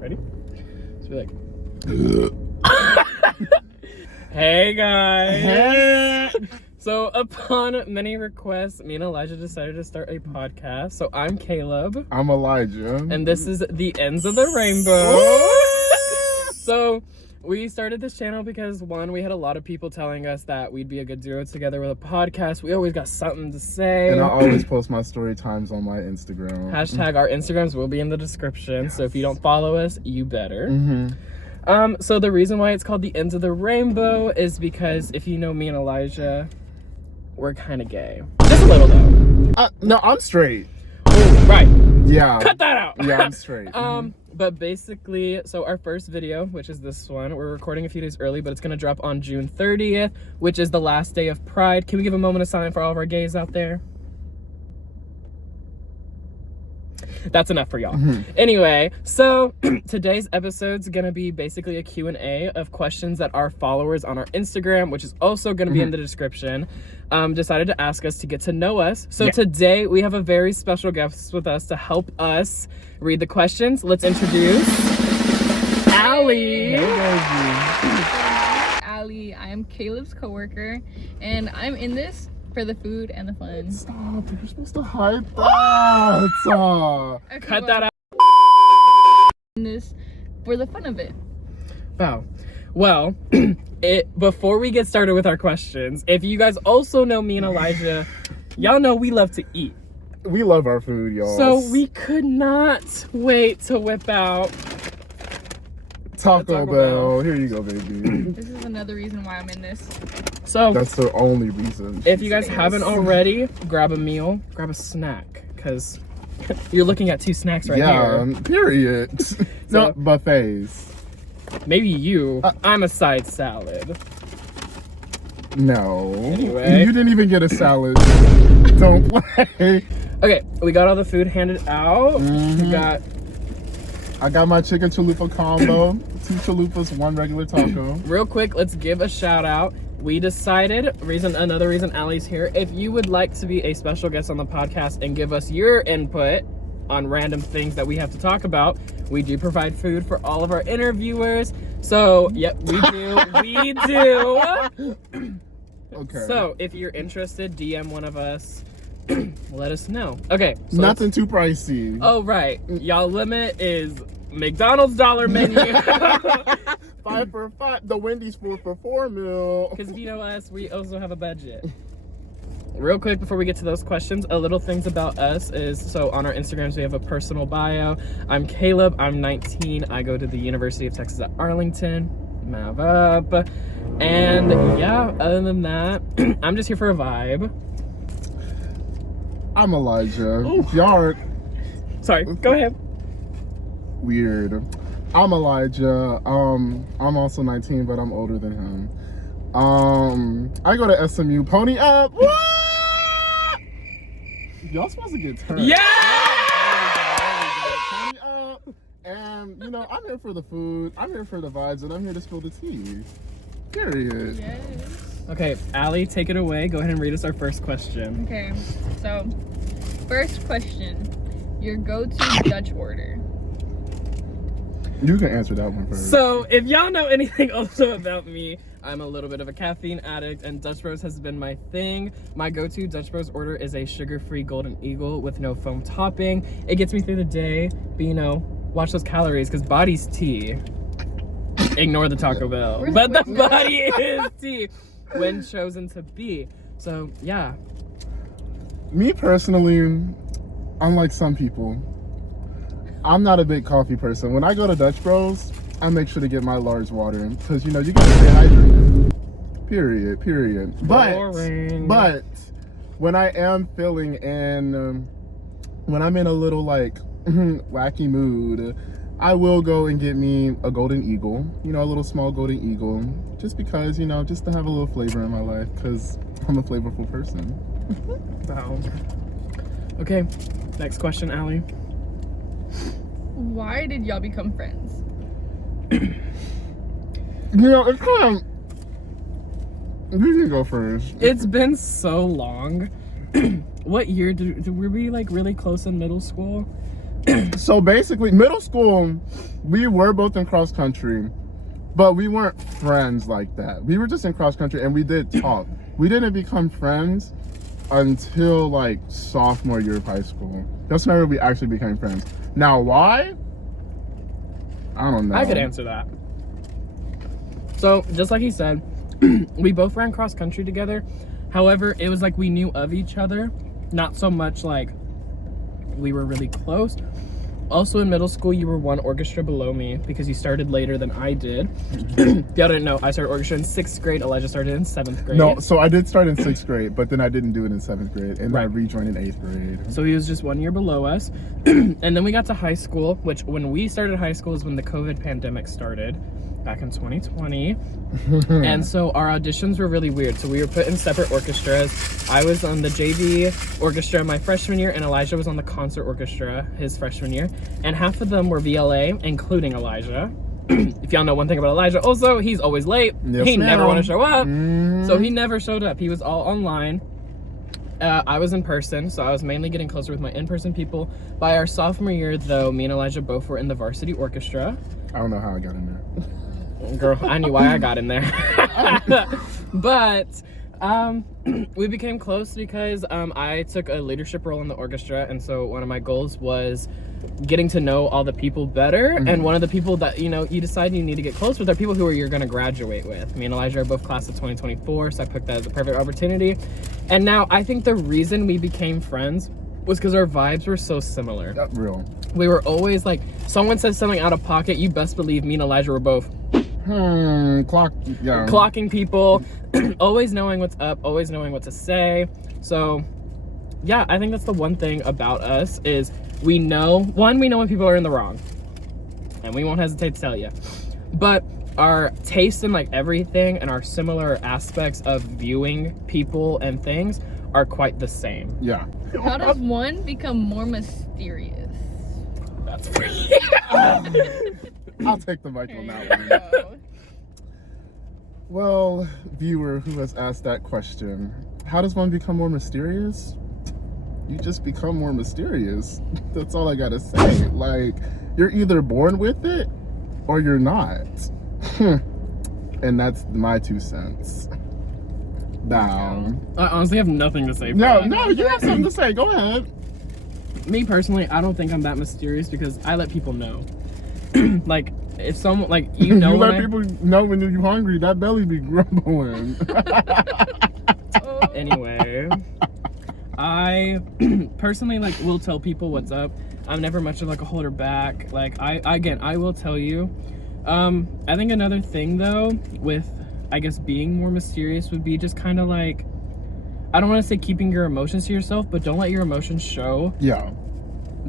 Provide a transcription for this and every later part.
Ready? Let's be like, hey guys. So upon many requests, me and Elijah decided to start a podcast. So I'm Caleb. I'm Elijah. And this is The Ends of the Rainbow. So we started this channel because, one, we had a lot of people telling us that we'd be a good duo together with a podcast. We always got something to say. And I always post my story times on my Instagram. Hashtag our Instagrams will be in the description. Yes. So if you don't follow us, you better. So the reason why it's called The Ends of the Rainbow is because if you know me and Elijah, we're kind of gay. Just a little though. No, I'm straight. Oh, right. Yeah. Cut that out. Yeah, I'm straight. But basically, so our first video, which is this one, we're recording a few days early, but it's going to drop on June 30th, which is the last day of Pride. Can we give a moment of silence for all of our gays out there? That's enough for y'all. Anyway, so today's episode's gonna be basically a Q&A of questions that our followers on our Instagram, which is also gonna be in the description, decided to ask us to get to know us. So today we have a very special guest with us to help us read the questions. Let's introduce Allie. Hey, Allie. I am Caleb's coworker, and I'm in this for the food and the fun. Stop, you're supposed to hide that. Okay, Cut that out. In this for the fun of it. Wow. Well, before we get started with our questions, if you guys also know me and Elijah, y'all know we love to eat. We love our food, y'all. So we could not wait to whip out Taco Bell. Here you go, baby. This is another reason why I'm in this. So that's the only reason. If you guys haven't already, grab a meal, grab a snack, because you're looking at two snacks right here. Period. No, buffets. Maybe you. I'm a side salad. No. Anyway. You didn't even get a salad. Don't play. Okay, we got all the food handed out. I got my chicken chalupa combo. 2 chalupas, 1 regular taco. Real quick, let's give a shout out. We decided, another reason Allie's here, if you would like to be a special guest on the podcast and give us your input on random things that we have to talk about, we do provide food for all of our interviewers. So, yep, we do. We do. Okay. So, if you're interested, DM one of us. Let us know. Okay. So nothing too pricey. Oh, right. Y'all limit is McDonald's dollar menu. 5 for 5. The Wendy's 4 for 4 meal. Because if you know us, we also have a budget. Real quick, before we get to those questions, a little things about us is, so on our Instagrams, we have a personal bio. I'm Caleb. I'm 19. I go to the University of Texas at Arlington. Mav up. And yeah, other than that, I'm just here for a vibe. I'm Elijah. Y'all are... Sorry, go ahead. Weird. I'm Elijah. I'm also 19, but I'm older than him. I go to SMU. Pony up. Y'all supposed to get turned. Yeah! Pony up. And, you know, I'm here for the food. I'm here for the vibes, and I'm here to spill the tea. Period. Yes. Okay, Allie, take it away. Go ahead and read us our first question. Okay, so first question. Your go-to Dutch order. You can answer that one first. So, if y'all know anything also about me, I'm a little bit of a caffeine addict, and Dutch Bros has been my thing. My go-to Dutch Bros order is a sugar-free Golden Eagle with no foam topping. It gets me through the day, but you know, watch those calories, because body's tea. Ignore the Taco Bell. But the body is tea when chosen to be. So, yeah. Me personally, unlike some people, I'm not a big coffee person. When I go to Dutch Bros, I make sure to get my large water because, you know, you gotta stay hydrated. Period. But when I am feeling and when I'm in a little like wacky mood, I will go and get me a Golden Eagle, you know, a little small Golden Eagle, just because, you know, just to have a little flavor in my life because I'm a flavorful person. Wow. Okay, next question, Allie. Why did y'all become friends? You know, it's kind of... You can go first. It's been so long. What year were we like really close in middle school? So basically, middle school, we were both in cross country, but we weren't friends like that. We were just in cross country and we did talk. We didn't become friends until like sophomore year of high school. That's whenever we actually became friends. Now, why? I don't know. I could answer that. So, just like he said, we both ran cross country together. However, it was like we knew of each other, not so much like we were really close. Also in middle school, you were one orchestra below me because you started later than I did. If y'all didn't know, I started orchestra in 6th grade. Elijah started in 7th grade. No, so I did start in 6th grade, but then I didn't do it in 7th grade, and Right. I rejoined in 8th grade. So he was just 1 year below us. And then we got to high school, which when we started high school is when the COVID pandemic started back in 2020. And so our auditions were really weird. So we were put in separate orchestras. I was on the JV orchestra my freshman year, and Elijah was on the concert orchestra his freshman year. And half of them were VLA, including Elijah. If y'all know one thing about Elijah, also, he's always late. Yes, he never ma'am. want to show up. Mhm. So he never showed up. He was all online. I was in person, so I was mainly getting closer with my in-person people. By our sophomore year, though, me and Elijah both were in the varsity orchestra. I don't know how I got in there. Girl, I knew why I got in there. But we became close because I took a leadership role in the orchestra, and so one of my goals was getting to know all the people better. And one of the people that you decide you need to get close with are people who you're going to graduate with. Me and Elijah are both class of 2024, so I picked that as a perfect opportunity. And now I think the reason we became friends was because our vibes were so similar. Real. We were always like, someone says something out of pocket, you best believe me and Elijah were both clocking people, always knowing what's up, always knowing what to say. So yeah, I think that's the one thing about us is we know when people are in the wrong, and we won't hesitate to tell you. But our taste in like everything and our similar aspects of viewing people and things are quite the same. Yeah. How does one become more mysterious? That's free. I'll take the mic on that one. Well, viewer who has asked that question, how does one become more mysterious? You just become more mysterious. That's all I gotta say. Like, you're either born with it or you're not. And that's my 2 cents. Now, I honestly have nothing to say for no, that. you have something to say. Go ahead. Me personally, I don't think I'm that mysterious because I let people know. Like, if someone, like, you know, you when let people know when you're hungry, that belly be grumbling. Anyway, I personally, like, will tell people what's up. I'm never much of, like, a holder back. Like, I will tell you. I think another thing, though, with, I guess, being more mysterious would be just kind of, like, I don't want to say keeping your emotions to yourself, but don't let your emotions show. Yeah.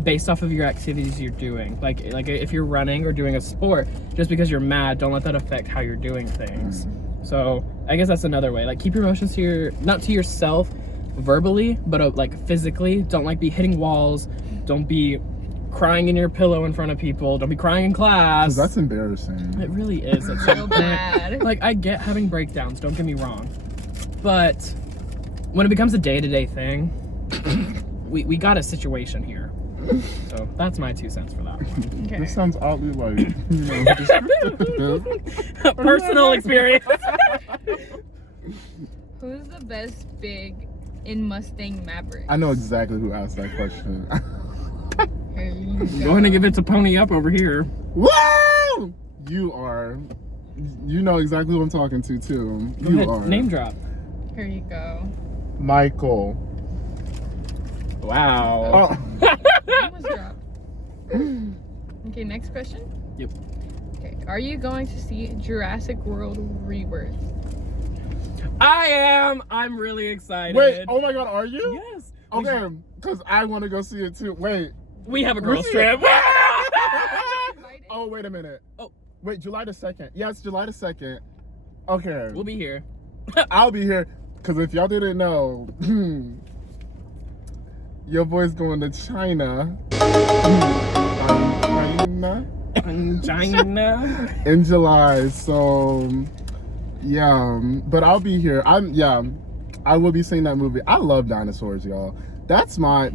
Based off of your activities you're doing. Like if you're running or doing a sport, just because you're mad, don't let that affect how you're doing things. So I guess that's another way. Like, keep your emotions to not to yourself verbally, but like physically. Don't like be hitting walls. Don't be crying in your pillow in front of people. Don't be crying in class. That's embarrassing. It really is. It's So bad. Like, I get having breakdowns, don't get me wrong. But when it becomes a day-to-day thing, we got a situation here. So that's my 2 cents for that one. Okay. This sounds oddly like, descriptive. Personal experience. Who's the best big in Mustang Maverick? I know exactly who asked that question. Here you Go ahead and give it to Pony Up over here. Woo! You know exactly who I'm talking to, too. Go You ahead, are. name drop. Here you go. Michael. Wow. Oh. Almost dropped. Okay, next question. Yep. Okay, are you going to see Jurassic World Rebirth? I am. I'm really excited. Wait, oh my god, are you? Yes. Okay, because I want to go see it, too. Wait. We have a girls trip. Oh, wait a minute. Oh. Wait, July the 2nd. Yes, July the 2nd. Okay. We'll be here. I'll be here. Because if y'all didn't know, your boy's going to China. China. In July. So, yeah. But I'll be here. I will be seeing that movie. I love dinosaurs, y'all. That's my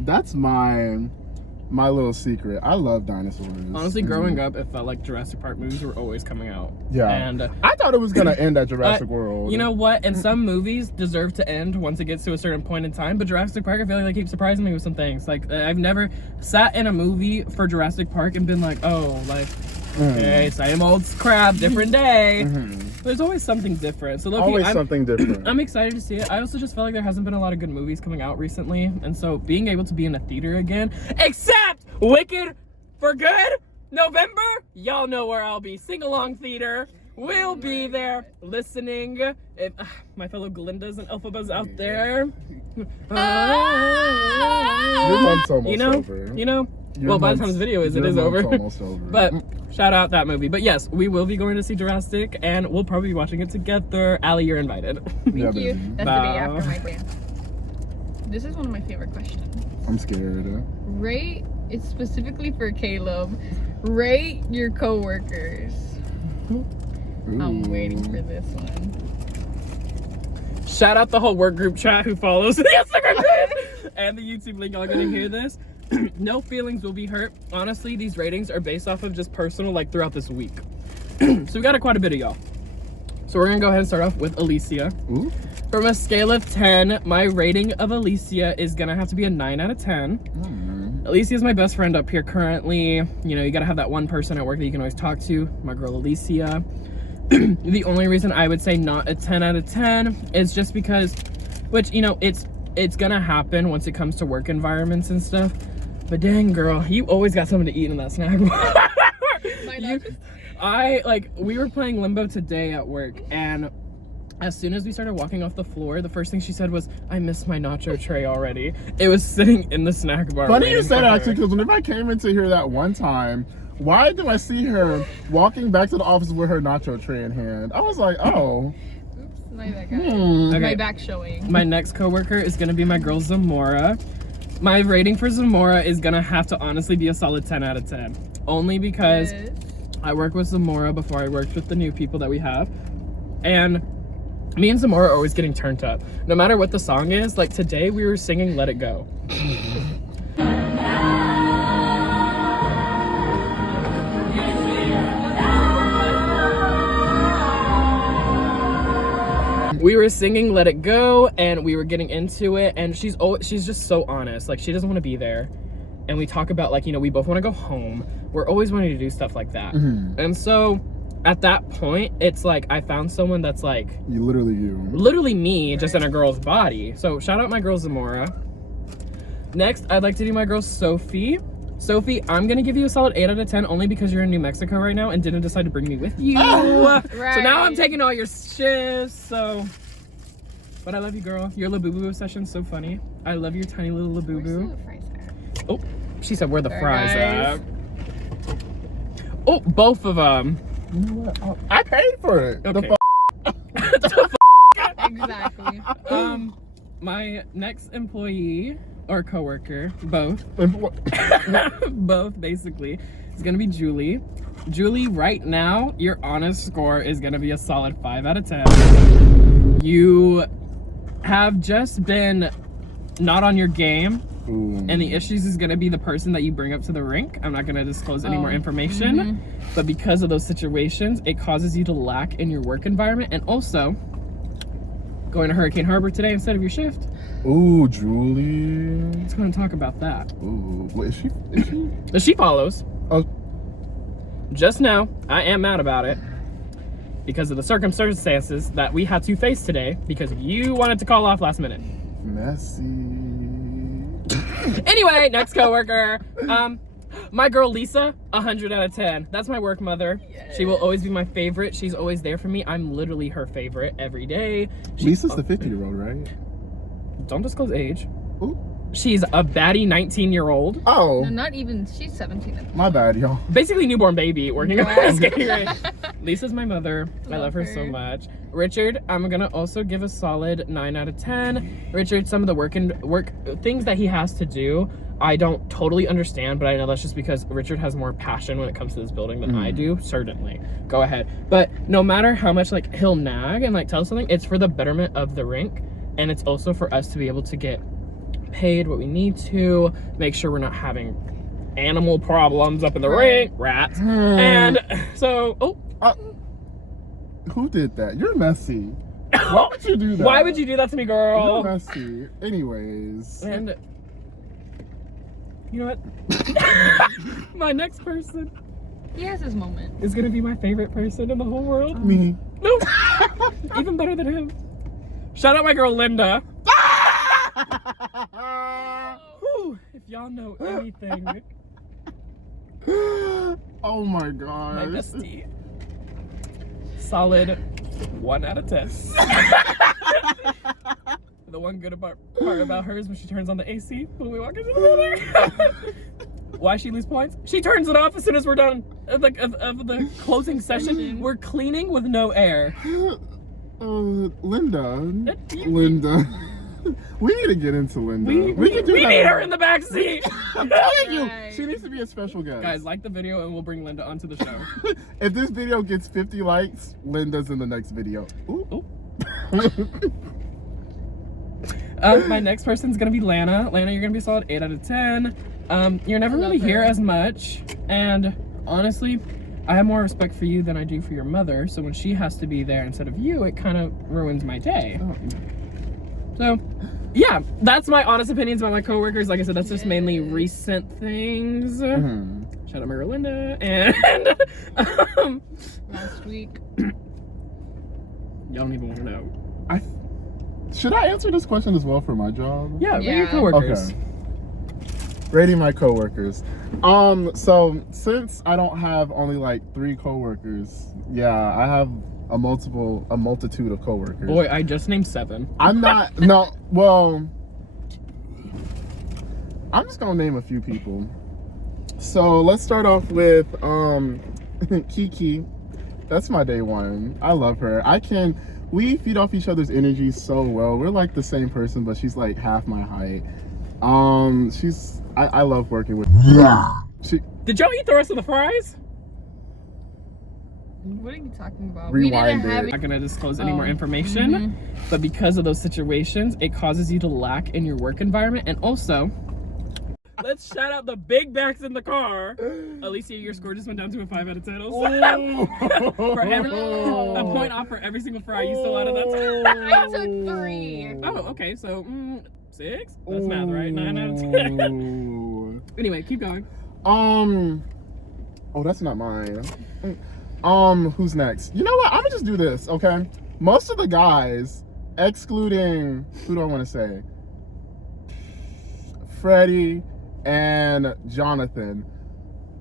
my little secret. I love dinosaurs. Honestly, growing up, it felt like Jurassic Park movies were always coming out. Yeah. And I thought it was gonna end at Jurassic World. You know what? And some movies deserve to end once it gets to a certain point in time. But Jurassic Park, I feel like they keep surprising me with some things. Like, I've never sat in a movie for Jurassic Park and been like, oh, like, okay, same old crap, different day. There's always something different. So, look, something different. I'm excited to see it. I also just felt like there hasn't been a lot of good movies coming out recently. And so being able to be in a theater again, except Wicked for Good, November, y'all know where I'll be. Sing-along theater. We'll be there listening. If, my fellow Glindas and Elphabas out there. Your month's almost over. You know? Well, by the time this video is, it is over. Almost over. But shout out that movie. But yes, we will be going to see Jurassic, and we'll probably be watching it together. Allie, you're invited. Thank Yeah, you. baby. That's the day after my dance. This is one of my favorite questions. I'm scared. Rate, it's specifically for Caleb. Rate your coworkers. I'm waiting for this one. Shout out the whole work group chat who follows the Instagram page and the YouTube link. Y'all are gonna hear this. No feelings will be hurt. Honestly, these ratings are based off of just personal, like throughout this week. So we got quite a bit of y'all. So we're gonna go ahead and start off with Alicia. Ooh. From a scale of 10, my rating of Alicia is gonna have to be a 9 out of 10. Alicia is my best friend up here currently. You know, you gotta have that one person at work that you can always talk to. My girl Alicia. The only reason I would say not a 10 out of 10 is just because, which, you know, it's gonna happen once it comes to work environments and stuff. But dang, girl, you always got something to eat in that snack bar. We were playing Limbo today at work, and as soon as we started walking off the floor, the first thing she said was, I miss my nacho tray already. It was sitting in the snack bar. Funny you said that, actually, because whenever I came into here that one time, why do I see her walking back to the office with her nacho tray in hand? I was like, oh. Oops, my bad, guys. Okay. My back showing. My next coworker is gonna be my girl Zamora. My rating for Zamora is gonna have to honestly be a solid 10 out of 10. Only because I worked with Zamora before I worked with the new people that we have. And me and Zamora are always getting turned up. No matter what the song is, like today we were singing Let It Go. We were singing Let It Go, and we were getting into it, and she's just so honest. Like, she doesn't want to be there. And we talk about, like, you know, we both want to go home. We're always wanting to do stuff like that. And so at that point, it's like I found someone that's like literally me, just in a girl's body. So shout out my girl Zamora. Next, I'd like to do my girl Sophie. Sophie, I'm gonna give you a solid 8 out of 10 only because you're in New Mexico right now and didn't decide to bring me with you. Right. So now I'm taking all your shifts. So, but I love you, girl. Your Labubu session's so funny. I love your tiny little Labubu. Oh, she said where the fries at. Oh, both of them. You know what? I paid for it. Okay. Exactly. My next employee or coworker, both basically, is gonna be Julie. Julie, right now, your honest score is gonna be a solid 5 out of 10. You have just been not on your game. And the issues is gonna be the person that you bring up to the rink. I'm not gonna disclose any more information, but because of those situations, it causes you to lack in your work environment, and also going to Hurricane Harbor today instead of your shift. Ooh, Julie. Let's go and talk about that. Ooh, what, is she? She follows. Oh. Just now, I am mad about it because of the circumstances that we had to face today because you wanted to call off last minute. Messy. Anyway, next coworker. My girl Lisa, 100 out of 10. That's my work mother. Yes. She will always be my favorite. She's always there for me. I'm literally her favorite every day. Lisa's the 50-year-old, right? Don't disclose age. Ooh. She's a baddie 19-year-old. Oh. No, not even. She's 17. My bad, y'all. Basically newborn baby working on her skating rink. Lisa's my mother. I love her so much. Richard, I'm gonna also give a solid 9 out of 10. Richard, some of the work things that he has to do, I don't totally understand, but I know that's just because Richard has more passion when it comes to this building than I do, certainly. Go ahead. But no matter how much like he'll nag and like tell us something, it's for the betterment of the rink, and it's also for us to be able to get paid what we need to, make sure we're not having animal problems up in the ring, rats. And so, who did that? You're messy. Why would you do that? Why would you do that to me, girl? You're messy. Anyways. And you know what? My next person He has his moment. is gonna be my favorite person in the whole world. Me. Nope. Even better than him. Shout out my girl Linda. Whew, if y'all know anything, Oh my god. my bestie. Solid 1 out of 10. The one good part about her is when she turns on the AC when we walk into the building. Why she lose points? She turns it off as soon as we're done of the closing session. We're cleaning with no air. Linda. We need to get into Linda. We can do that. need her in the back seat. I'm telling you, Right. she needs to be a special guest. Guys, like the video and we'll bring Linda onto the show. If this video gets 50 likes, Linda's in the next video. Ooh. My next person's gonna be Lana. Lana, you're gonna be a solid 8 out of 10. You're never really here as much, and honestly, I have more respect for you than I do for your mother, so when she has to be there instead of you, it kind of ruins my day. So, yeah, that's my honest opinions about my coworkers. Like I said, that's just mainly recent things. Mm-hmm. Shout out my girl Linda, and Last week. y'all don't even want to know. Should I answer this question as well for my job? Yeah, Yeah. yeah. Your coworkers. Okay. Rating my coworkers. So since I don't have only like 3 coworkers, yeah, I have a multitude of coworkers. Boy, I just named 7. I'm not. No. Well, I'm just gonna name a few people. So let's start off with Kiki. That's my day one. I love her. We feed off each other's energy so well. We're like the same person, but she's like half my height. I love working with her. Did y'all eat the rest of the fries? What are you talking about? Rewind we didn't have it. I'm not gonna disclose any more information, but because of those situations, it causes you to lack in your work environment. And also, let's shout out the big backs in the car. Alicia, your score just went down to a 5 out of 10. Also. For a point off for every single fry you stole out of that. I took 3. Oh, okay, so 6? That's math, right? 9 out of 10. Anyway, keep going. Oh, that's not mine. Who's next? You know what? I'm gonna just do this, okay? Most of the guys, excluding, who do I want to say? Freddie and Jonathan.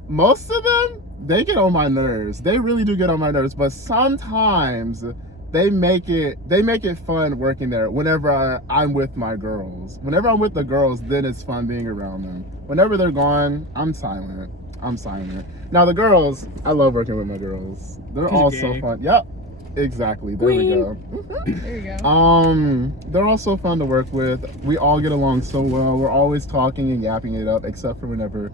Most of them, they get on my nerves. They really do get on my nerves, but sometimes they make it fun working there whenever I'm with my girls. Whenever I'm with the girls, then it's fun being around them. Whenever they're gone, I'm silent. Now the girls, I love working with my girls. They're all so fun. Yep, exactly. There we go. There you go. They're all so fun to work with. We all get along so well. We're always talking and yapping it up, except for whenever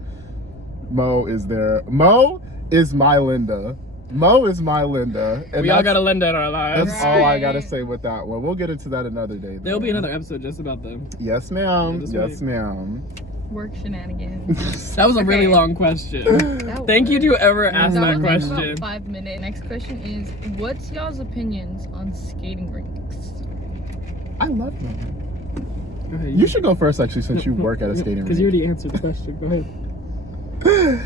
Mo is there. Mo is my Linda. And We all got a Linda in our lives. That's all I gotta say with that one. We'll get into that another day, though. There'll be another episode just about them. Yes, ma'am. Yeah, Yes, ma'am. Work shenanigans. That was a really Okay. long question. Thank you to whoever asked that was like question. about 5 minutes. Next question is, what's y'all's opinions on skating rinks? I love them. Go ahead, You should go first, actually, since you work at a skating rink. Because you already answered the question. Go ahead.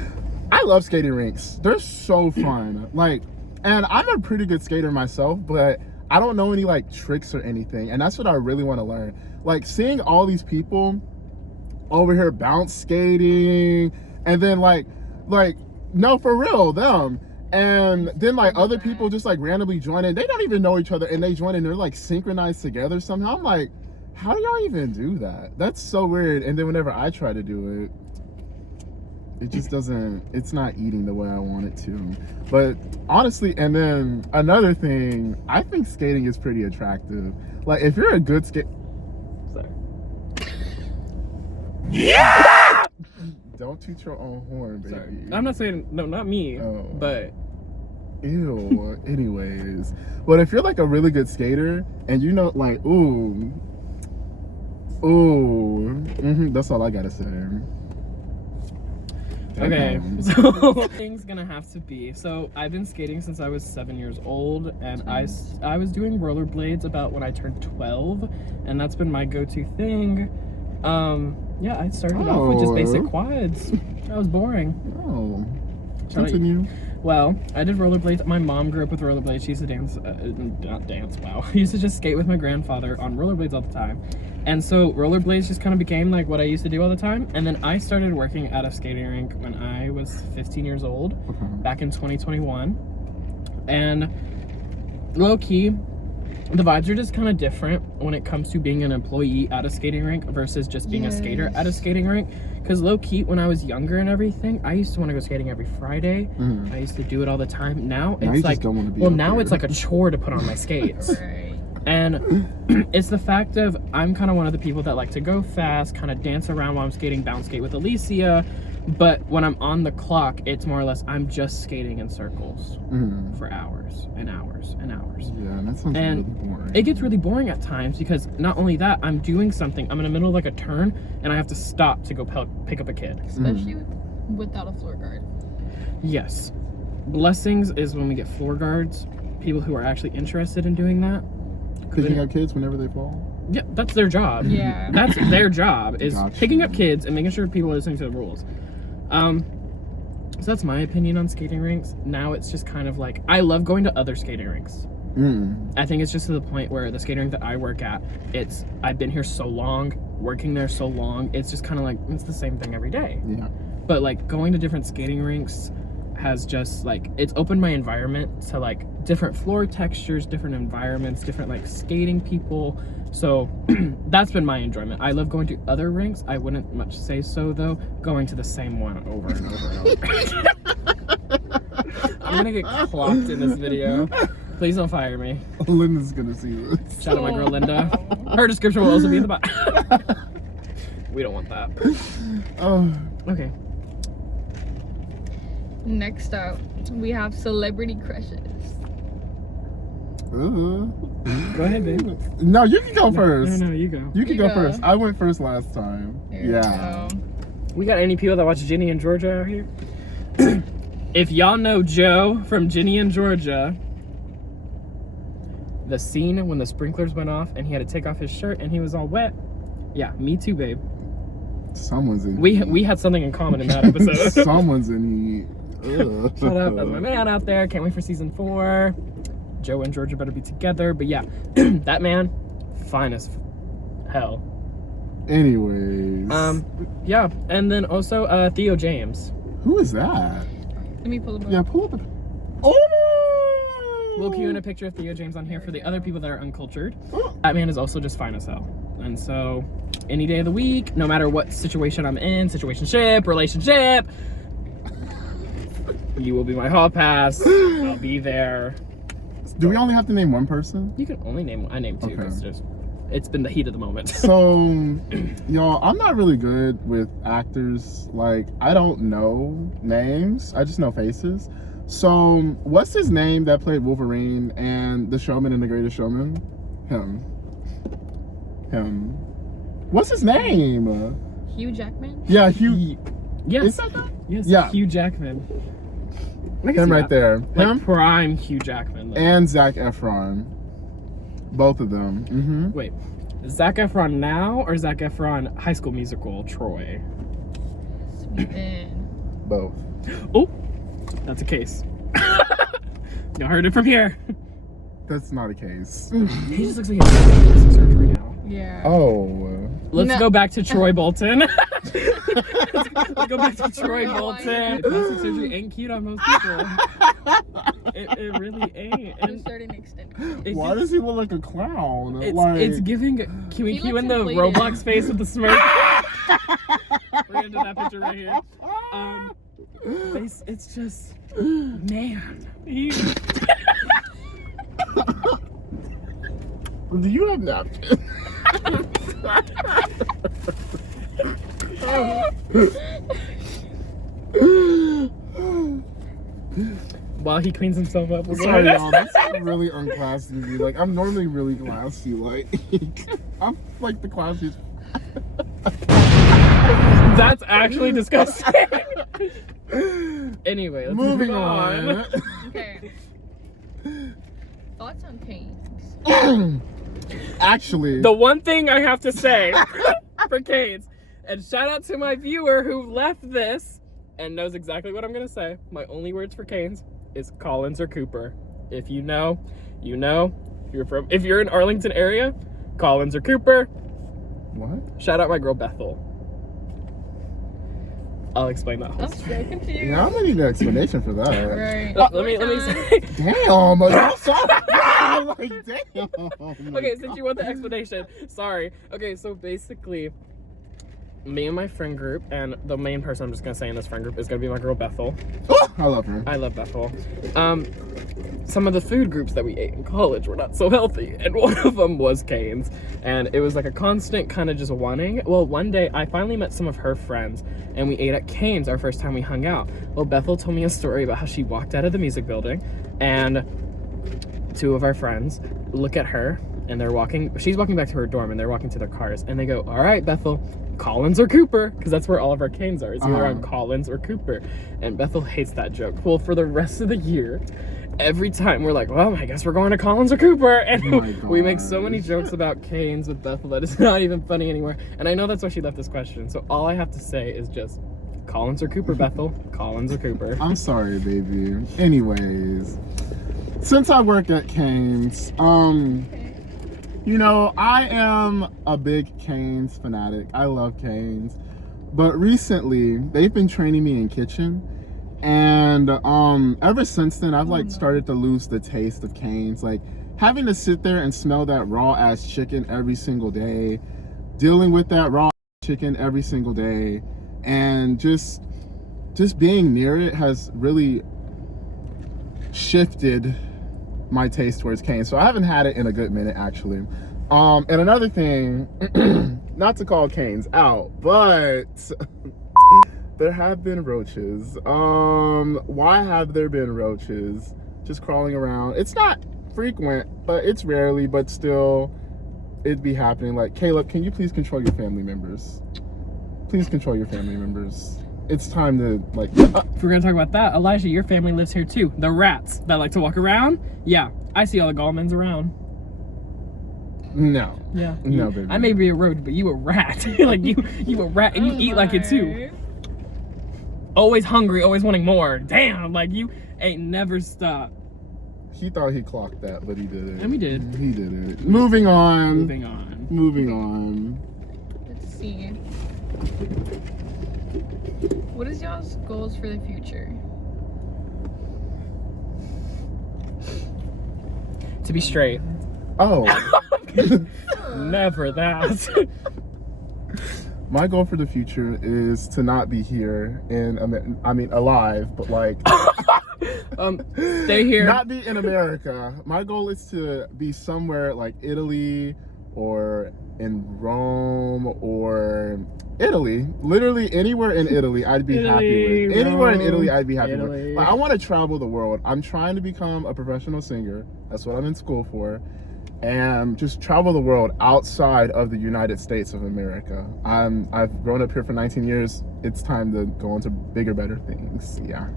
I love skating rinks. They're so fun. And I'm a pretty good skater myself, but I don't know any like tricks or anything. And that's what I really want to learn. Like seeing all these people over here bounce skating, and then like no, for real, them. And then like other people just like randomly join in. They don't even know each other and they join in. They're like synchronized together somehow. I'm like, how do y'all even do that? That's so weird. And then whenever I try to do it, it just doesn't, it's not eating the way I want it to. But honestly, and then another thing, I think skating is pretty attractive. Like if you're a good Sorry. Yeah! Don't toot your own horn, baby. Sorry. I'm not saying, no, not me, Oh. but Ew. Anyways. But if you're like a really good skater and you know, like, that's all I gotta say. Okay, so thing's gonna have to be. So I've been skating since I was 7 years old, and I was doing rollerblades about when I turned 12, and that's been my go-to thing. Yeah, I started off with just basic quads. That was boring. Oh, continue. Well, I did rollerblades. My mom grew up with rollerblades. She used to dance, not dance, wow. I used to just skate with my grandfather on rollerblades all the time. And so rollerblades just kind of became like what I used to do all the time. And then I started working at a skating rink when I was 15 years old, back in 2021. And low key, the vibes are just kind of different when it comes to being an employee at a skating rink versus just being a skater at a skating rink. Because low key, when I was younger and everything, I used to want to go skating every Friday. I used to do it all the time. Now it's like, now it's like a chore to put on my skates. And it's the fact of I'm kind of one of the people that like to go fast, kind of dance around while I'm skating, bounce skate with Alicia. But when I'm on the clock, it's more or less I'm just skating in circles for hours and hours and hours. Yeah, that sounds really boring. It gets really boring at times because not only that, I'm doing something. I'm in the middle of like a turn and I have to stop to go pick up a kid. Especially without a floor guard. Yes. Blessings is when we get floor guards, people who are actually interested in doing that. Picking up kids whenever they fall? Yeah, that's their job. Yeah. That's their job, is picking up kids and making sure people are listening to the rules. So that's my opinion on skating rinks. Now it's just kind of like, I love going to other skating rinks. I think it's just to the point where the skating rink that I work at, I've been here so long, working there so long, it's just kind of like, it's the same thing every day. Yeah. But like going to different skating rinks has just like, it's opened my environment to like different floor textures, different environments, different like skating people. So that's been my enjoyment. I love going to other rinks. I wouldn't much say so though, going to the same one over and over and over. I'm gonna get clocked in this video. Please don't fire me. Linda's gonna see this. Shout out my girl Linda. Her description will also be in the bottom. We don't want that. Oh. Okay. Next up, we have celebrity crushes. Go ahead, babe. No, you can go first. No, you go. You can go first. I went first last time. There We got any people that watch Ginny and Georgia out here? If y'all know Joe from Ginny and Georgia, the scene when the sprinklers went off and he had to take off his shirt and he was all wet. Yeah, me too, babe. Someone's in We had something in common in that episode. Someone's in heat. Shut up, that's my man out there. Can't wait for season 4. Joe and Georgia better be together. But yeah, that man, fine as hell. Anyways. Yeah, and then also Theo James. Who is that? Let me pull up. Yeah, pull up the. Oh! We'll cue in a picture of Theo James on here for the other people that are uncultured. That man is also just fine as hell. And so, any day of the week, no matter what situation I'm in, situationship, relationship, you will be my hall pass. I'll be there. Do we only have to name one person? You can only name one. I named 2 because it's been the heat of the moment. So, y'all, I'm not really good with actors. Like, I don't know names. I just know faces. So, what's his name that played Wolverine and The Showman and The Greatest Showman? Him. What's his name? Hugh Jackman? Yeah, Hugh. Yes. Is that guy? Yes. Yeah. Hugh Jackman. Him right there. Like Him prime Hugh Jackman. Though. and Zac Efron. Both of them. Wait, Zac Efron now or Zac Efron High School Musical Troy? Both. Oh, that's a case. You heard it from here. That's not a case. He just looks like he's having plastic surgery now. Yeah. Oh. Let's go back to Troy Bolton. Let's go back to Troy Bolton. Plastic surgery ain't cute on most people. It really ain't. To a certain extent. Why does he look like a clown? It's giving Q in the inflated. Roblox face with the smirk. We're gonna do that picture right here. It's just, man. Do you have napkins? While he cleans himself up. Sorry, y'all. That's really unclassy of me. Like, I'm normally really classy. Like, I'm like the classiest. That's actually disgusting. Anyway, let's Moving move on. Okay. Thoughts on Canes? Actually, The one thing I have to say for Canes, and shout out to my viewer who left this and knows exactly what I'm gonna say. My only words for Canes is Collins or Cooper. If you know, you know. If you're in Arlington area, Collins or Cooper. what? Shout out my girl Bethel. I'll explain that. I'm so confused. Yeah, I'm gonna need an explanation for that. Right. Let me say. Damn, I'm sorry. Like, damn. Okay, since you want the explanation, sorry. Okay, so basically, me and my friend group, and the main person I'm just gonna say in this friend group is gonna be my girl Bethel. Oh, I love her. I love Bethel. Some of the food groups that we ate in college were not so healthy, and one of them was Cane's, and it was like a constant kind of just wanting. Well, one day I finally met some of her friends, and we ate at Cane's our first time we hung out. Well, Bethel told me a story about how she walked out of the music building, and two of our friends look at her, and she's walking back to her dorm, and they're walking to their cars, and they go, "All right, Bethel, Collins or Cooper," because that's where all of our Canes are. It's either on Collins or Cooper. And Bethel hates that joke. Well, for the rest of the year, every time we're like, well, I guess we're going to Collins or Cooper. And we make so many jokes about Canes with Bethel that it's not even funny anymore. And I know that's why she left this question. So all I have to say is just Collins or Cooper, Bethel. Collins or Cooper. I'm sorry, baby. Anyways, since I work at Cane's, you know, I am a big Cane's fanatic. I love Cane's. But recently, they've been training me in kitchen. And ever since then, I've like started to lose the taste of Cane's. Like having to sit there and smell that raw ass chicken every single day, dealing with that raw chicken every single day, and just being near it has really shifted my taste towards Cane's. So I haven't had it in a good minute, actually. And another thing, not to call Cane's out, but there have been roaches. Why have there been roaches just crawling around? It's not frequent, but it's rarely, but still it'd be happening. Like, Caleb, can you please control your family members? Please control your family members. It's time to, like... If we're gonna talk about that, Elijah, your family lives here too. The rats that like to walk around. Yeah, I see all the Gallmans around. No. Yeah. No, baby. I may be a rodent, but you a rat. Like you a rat, and you eat like it too. Always hungry, always wanting more. Damn, like you ain't never stop. He thought he clocked that, but he did it. And we did. He did it. Moving on. Moving on. Let's see. What is y'all's goals for the future? To be straight. Oh. Never that. My goal for the future is to not be here alive, but like stay here. Not be in America. My goal is to be somewhere like Italy or in Rome or Italy. Literally anywhere in Italy I'd be happy with. Anywhere in Italy I'd be happy with. Like, I want to travel the world. I'm trying to become a professional singer. That's what I'm in school for. And just travel the world outside of the United States of America. I've grown up here for 19 years. It's time to go on to bigger, better things. Yeah.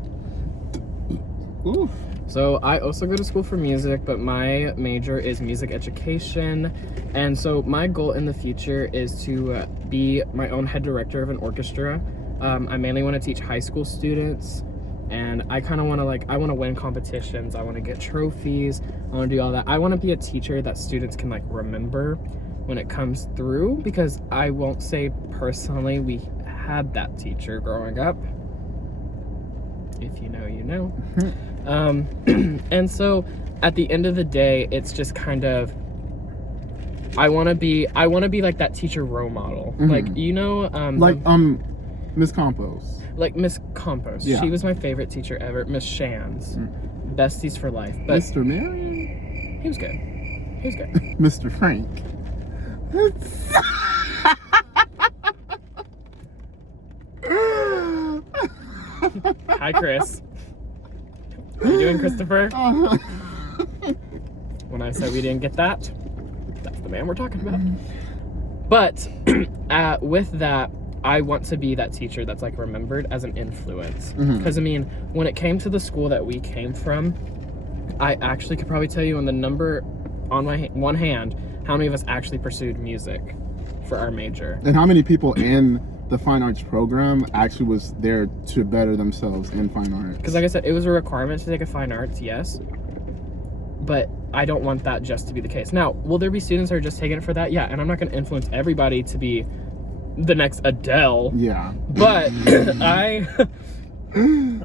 Ooh. So I also go to school for music, but my major is music education. And so my goal in the future is to be my own head director of an orchestra. I mainly want to teach high school students. And I kind of want to I want to win competitions. I want to get trophies. I want to do all that. I want to be a teacher that students can remember when it comes through, because I won't say personally we had that teacher growing up. If you know, you know. And so at the end of the day, it's just kind of, I want to be like that teacher role model. Mm-hmm. Miss Campos. Like Miss Campos. Yeah. She was my favorite teacher ever. Miss Shands. Besties for life. But Mr. Marion? He was good. Mr. Frank. Hi, Chris. How you doing, Christopher? When I said we didn't get that, that's the man we're talking about. But with that, I want to be that teacher that's like remembered as an influence. Mhm. Because I mean, when it came to the school that we came from, I actually could probably tell you on the number on my one hand how many of us actually pursued music for our major. And how many people in the fine arts program actually was there to better themselves in fine arts? Because like I said, it was a requirement to take a fine arts, yes. But I don't want that just to be the case. Now, will there be students who are just taking it for that? Yeah, and I'm not going to influence everybody to be the next Adele. Yeah. But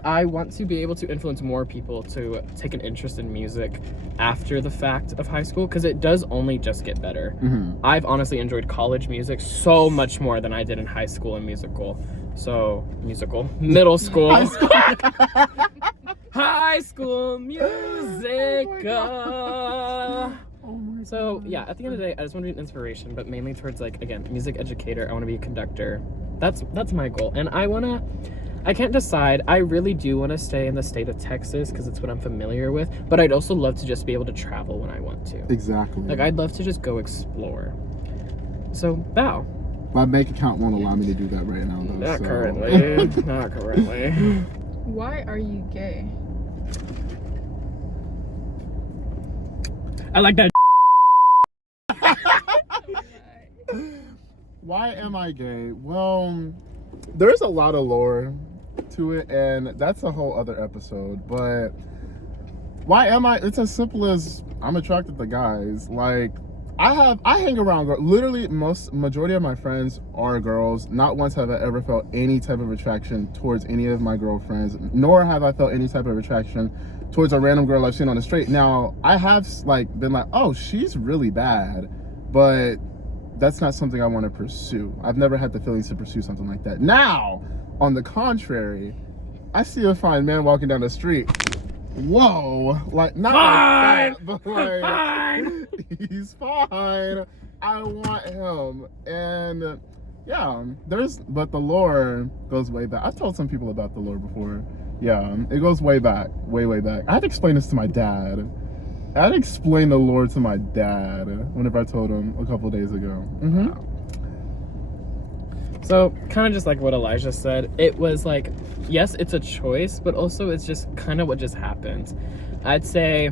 I want to be able to influence more people to take an interest in music after the fact of high school, because it does only just get better. Mhm. I've honestly enjoyed college music so much more than I did in high school and middle school. High school music. So yeah, at the end of the day, I just want to be an inspiration, but mainly towards like, again, music educator. I want to be a conductor. That's my goal, and I can't decide. I really do want to stay in the state of Texas because it's what I'm familiar with, but I'd also love to just be able to travel when I want to. Exactly. Like, I'd love to just go explore. So, bow. My bank account won't allow me to do that right now, though. Not so. currently. Not currently. Why are you gay? I like that. Why am I gay? Well, there's a lot of lore to it, and that's a whole other episode. But why am I? It's as simple as I'm attracted to guys. Like, I hang around girls. Literally, majority of my friends are girls. Not once have I ever felt any type of attraction towards any of my girlfriends, nor have I felt any type of attraction towards a random girl I've seen on the street. Now, I have like been like, oh, she's really bad, but that's not something I want to pursue. I've never had the feelings to pursue something like that. Now, on the contrary, I see a fine man walking down the street. Whoa, like not fine! like that, but like Fine! he's fine. I want him, and yeah, but the lore goes way back. I've told some people about the lore before. Yeah, it goes way back, way back. I had to explain this to my dad. I had to explain the lore to my dad whenever I told him a couple days ago. Mm-hmm. Wow. So, kind of just like what Elijah said, it was like, yes, it's a choice, but also it's just kind of what just happens. I'd say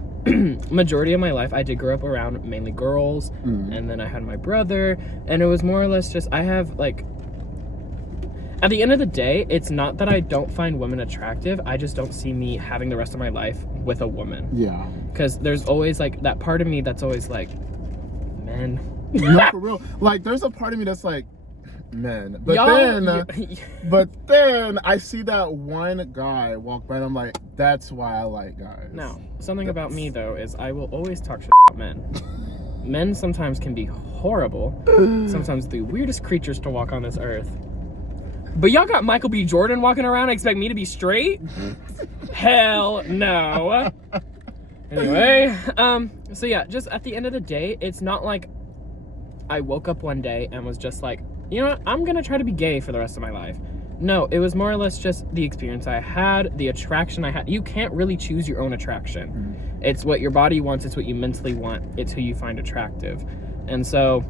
majority of my life, I did grow up around mainly girls, and then I had my brother, and it was more or less just, I have like, at the end of the day, it's not that I don't find women attractive, I just don't see me having the rest of my life with a woman. Yeah. Because there's always like that part of me that's always like, men. No, for real. Like, there's a part of me that's like, men. But then I see that one guy walk by and I'm like, that's why I like guys. Now, something about me though is I will always talk shit about men. Men sometimes can be horrible, sometimes the weirdest creatures to walk on this earth. But y'all got Michael B. Jordan walking around and expect me to be straight? Hell no. Anyway, so yeah, just at the end of the day, it's not like I woke up one day and was just like, you know what, I'm gonna try to be gay for the rest of my life. No, it was more or less just the experience I had, the attraction I had. You can't really choose your own attraction. It's what your body wants, it's what you mentally want, it's who you find attractive. And so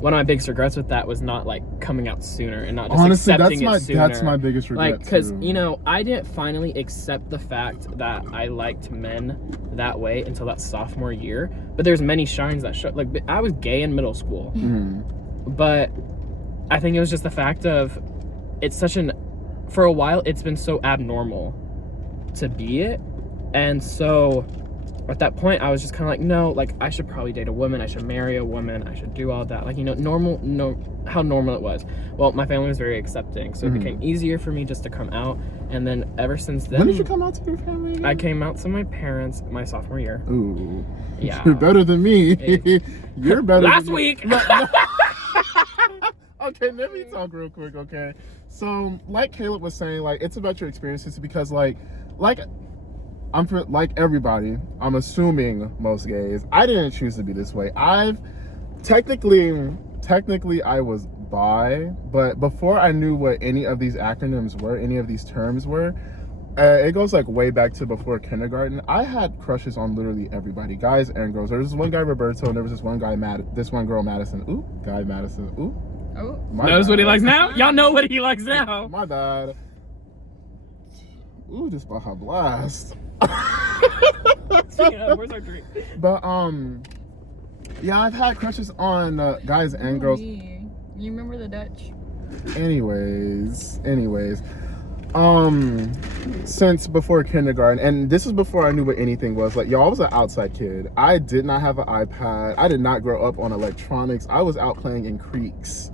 one of my biggest regrets with that was not like coming out sooner and not just honestly, accepting it sooner. that's my biggest regret. Like, because you know, I didn't finally accept the fact that I liked men that way until that sophomore year. But there's many shines that show. Like, I was gay in middle school, but I think it was just the fact of it's such an. For a while, it's been so abnormal to be it, and so at that point, I was just kind of like, no, like, I should probably date a woman, I should marry a woman, I should do all that. Like, you know, how normal it was. Well, my family was very accepting, so it became easier for me just to come out. And then ever since then... When did you come out to your family again? I came out to my parents my sophomore year. Ooh. Yeah. You're better than me. You're better Last than week! Me. Okay, let me talk real quick, okay? So, like Caleb was saying, like, it's about your experiences because, like everybody, I'm assuming most gays, I didn't choose to be this way. Technically I was bi, but before I knew what any of these acronyms were, any of these terms were, it goes like way back to before kindergarten. I had crushes on literally everybody, guys and girls. There was this one guy, Roberto, and there was this one guy, this one girl, Madison. Ooh, guy Madison. Ooh. Oh. Knows what he likes now? Y'all know what he likes now. My bad. Ooh, this Baja Blast. Speaking of, where's our drink? But yeah, I've had crushes on guys and girls. You remember the Dutch? Anyways, since before kindergarten, and this is before I knew what anything was. Like, y'all, I was an outside kid. I did not have an iPad. I did not grow up on electronics. I was out playing in creeks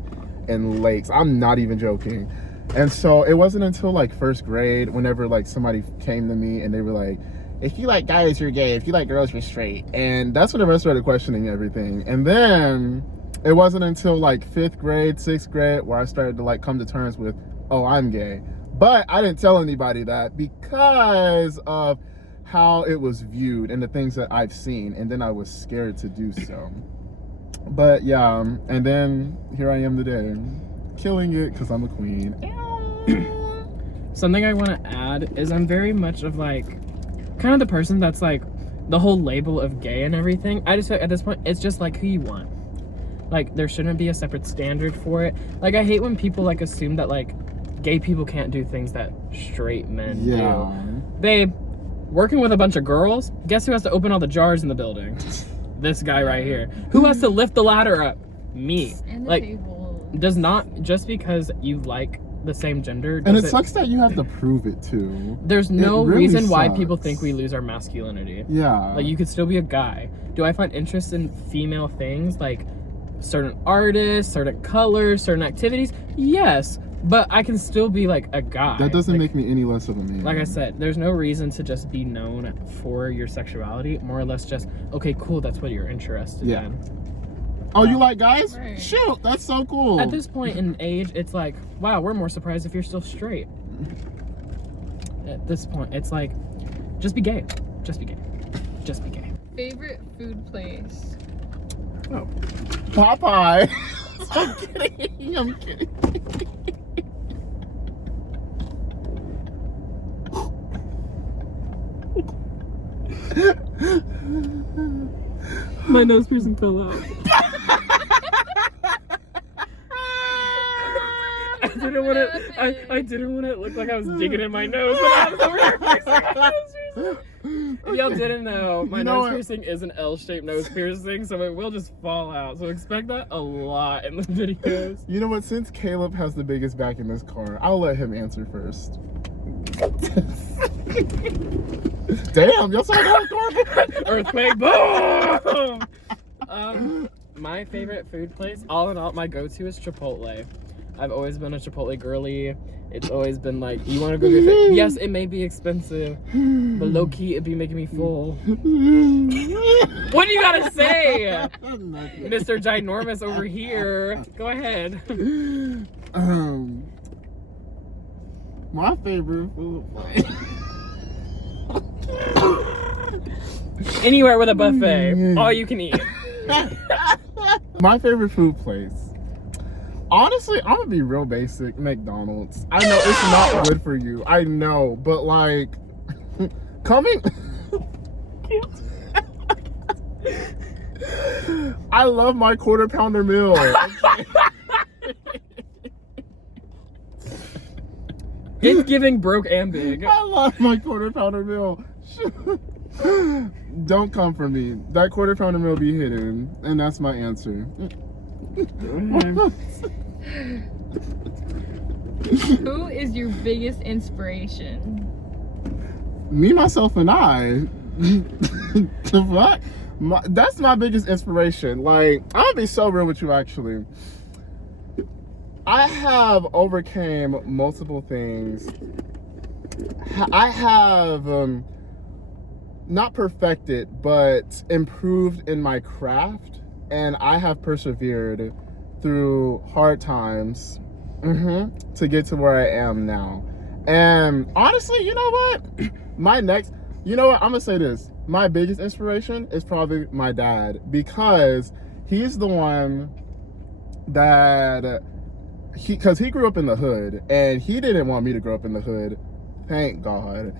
and lakes. I'm not even joking. And so it wasn't until like first grade, whenever like somebody came to me and they were like, if you like guys, you're gay. If you like girls, you're straight. And that's whenever I started questioning everything. And then it wasn't until like 5th grade, 6th grade, where I started to like come to terms with, oh, I'm gay. But I didn't tell anybody that because of how it was viewed and the things that I've seen. And then I was scared to do so. But yeah, and then here I am today, killing it because I'm a queen. Something I want to add is I'm very much of like, kind of the person that's like, the whole label of gay and everything. I just feel like at this point, it's just like who you want. Like, there shouldn't be a separate standard for it. Like, I hate when people like assume that like gay people can't do things that straight men do. Babe, working with a bunch of girls, guess who has to open all the jars in the building? This guy right here. Who has to lift the ladder up? Me. And the like, table. does not, just because you like the same gender, And it sucks that you have to prove it too. There's no really reason why sucks. people think we lose our masculinity. Yeah. Like, you could still be a guy. Do I find interest in female things, like certain artists, certain colors, certain activities? Yes, but I can still be like a guy. That doesn't like, make me any less of a man. like I said, there's no reason to just be known for your sexuality. More or less just, okay, cool, that's what you're interested in. Oh, you like guys? Right. Shoot, that's so cool. At this point in age, it's like, wow, we're more surprised if you're still straight. At this point, it's like, just be gay. Just be gay. Just be gay. Favorite food place? Oh. Popeye. I'm kidding. I'm kidding. My nose piercing fell out. I didn't want to look like I was digging in my nose when I was over here piercing my nose piercing. If y'all didn't know, my nose piercing is an L-shaped nose piercing, so it will just fall out. So expect that a lot in the videos. You know what? Since Caleb has the biggest back in this car, I'll let him answer first. Damn, y'all saw that? Earthquake, boom! My favorite food place, all in all, my go-to is Chipotle. I've always been a Chipotle girly. It's always been like, you want to go get fit? Yes, it may be expensive, but low-key, it'd be making me full. What do you gotta say? Mr. Ginormous over here. Go ahead. My favorite food place. Anywhere with a buffet, all you can eat. My favorite food place. Honestly, I'm gonna be real basic. McDonald's. I know it's not good for you. I know, but like, coming. I love my quarter pounder meal. It's giving broke and big. I love my quarter pounder meal. Don't come for me. That quarter pounder meal be hidden, and that's my answer. Who is your biggest inspiration? Me, myself, and I. The fuck? That's my biggest inspiration. Like, I'm gonna be so real with you, actually. I have overcame multiple things. I have not perfected, but improved in my craft, and I have persevered through hard times to get to where I am now. And honestly, you know what? You know what? I'm gonna say this. My biggest inspiration is probably my dad, because he's the one that because he grew up in the hood, and he didn't want me to grow up in the hood. Thank God.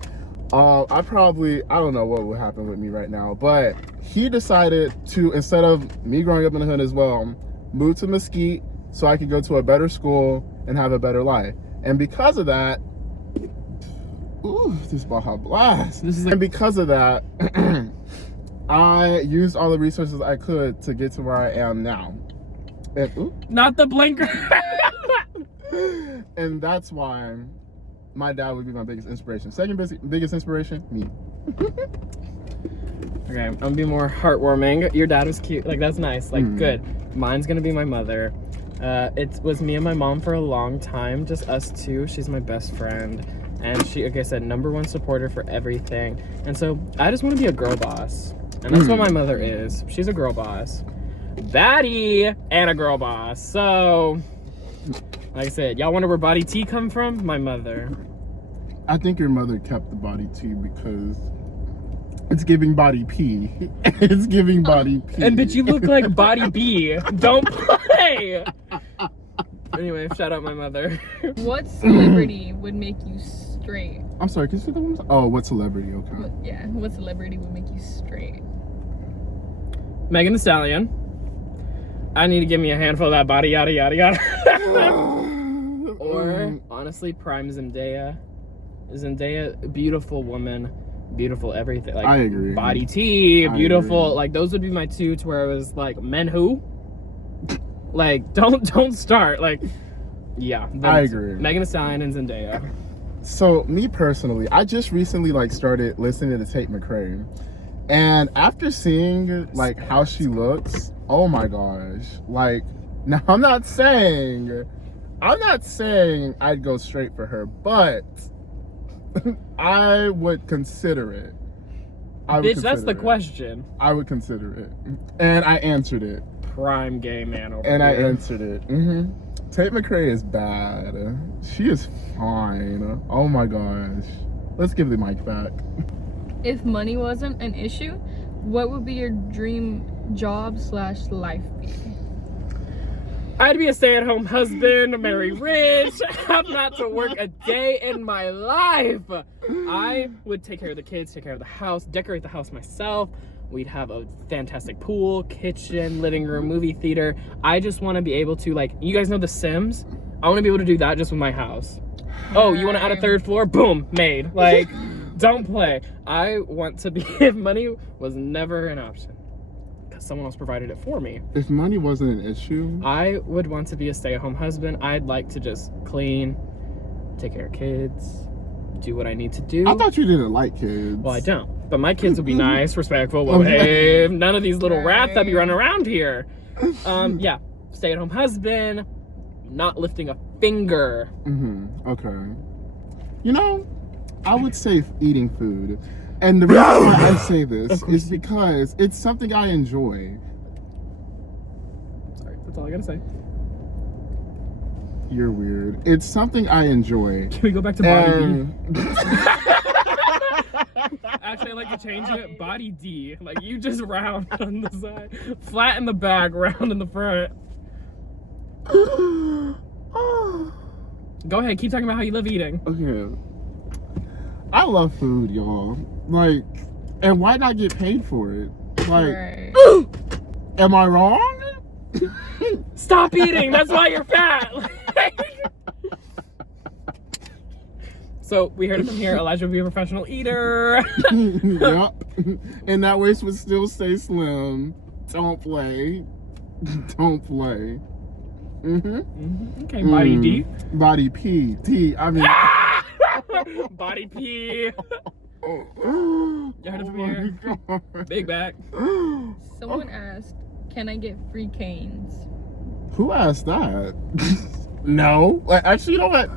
I don't know what would happen with me right now, but he decided to, instead of me growing up in the hood as well, move to Mesquite, so I could go to a better school and have a better life. And because of that, ooh, this Baja Blast. And because of that, I used all the resources I could to get to where I am now. And, ooh. Not the blinker. And that's why my dad would be my biggest inspiration. Second biggest inspiration, me. Okay, I'm gonna be more heartwarming. Your dad was cute. Like, that's nice. Like, good. Mine's gonna be my mother. It was me and my mom for a long time, just us two. She's my best friend. And she, like I said, #1 supporter for everything. And so I just want to be a girl boss. And that's what my mother is. She's a girl boss. Baddie and a girl boss. So, like I said, y'all wonder where body T come from? My mother. I think your mother kept the body T because it's giving body P. It's giving body P. And bitch, you look like body B. Don't play. Anyway, shout out my mother. What celebrity would make you straight? I'm sorry, can you say that one? Oh, what celebrity? Okay. What celebrity would make you straight? Megan Thee Stallion. I need to give me a handful of that body, yada, yada, yada. Or, honestly, prime Zendaya. Zendaya, beautiful woman, beautiful everything. Like, I agree. Body T, beautiful. agree. Like, those would be my two to where I was like, men who? Like, don't start. Like, yeah. I agree. Megan Thee Stallion and Zendaya. So, me personally, I just recently, like, started listening to Tate McRae. And after seeing, like, how she looks, oh my gosh. Like, now I'm not saying I'd go straight for her, but I would consider it. Bitch, that's the question. I would consider it. And I answered it. Prime gay man over And here. I answered it. Tate McRae is bad. She is fine. Oh my gosh. Let's give the mic back. If money wasn't an issue, what would be your dream job / life be? I'd be a stay-at-home husband, marry rich, have not to work a day in my life. I would take care of the kids, take care of the house, decorate the house myself. We'd have a fantastic pool, kitchen, living room, movie theater. I just want to be able to, like, you guys know The Sims? I want to be able to do that just with my house. Oh, you want to add a 3rd floor? Boom, made. Like, don't play. I want to be, if money was never an option, because someone else provided it for me. If money wasn't an issue, I would want to be a stay-at-home husband. I'd like to just clean, take care of kids, do what I need to do. I thought you didn't like kids. Well, I don't. But my kids will be nice, respectful, well behaved. None of these little rats that be running around here. Yeah, stay-at-home husband, not lifting a finger. Okay. You know, I would say eating food. And the reason why I say this is because it's something I enjoy. Sorry, that's all I gotta say. You're weird. It's something I enjoy. Can we go back to body D? Actually, I'd like to change it. Body D. Like, you just round on the side. Flat in the back, round in the front. Go ahead, keep talking about how you love eating. Okay. I love food, y'all. Like, and why not get paid for it? Like, am I wrong? Stop eating. That's why you're fat. So we heard it from here. Elijah will be a professional eater. Yep. And that waist would still stay slim. Don't play. Don't play. Okay, body D. Body P. T. I mean. Body P. You heard it from here. Big back. Someone asked, can I get free canes? Who asked that? No. Like, actually, you know what?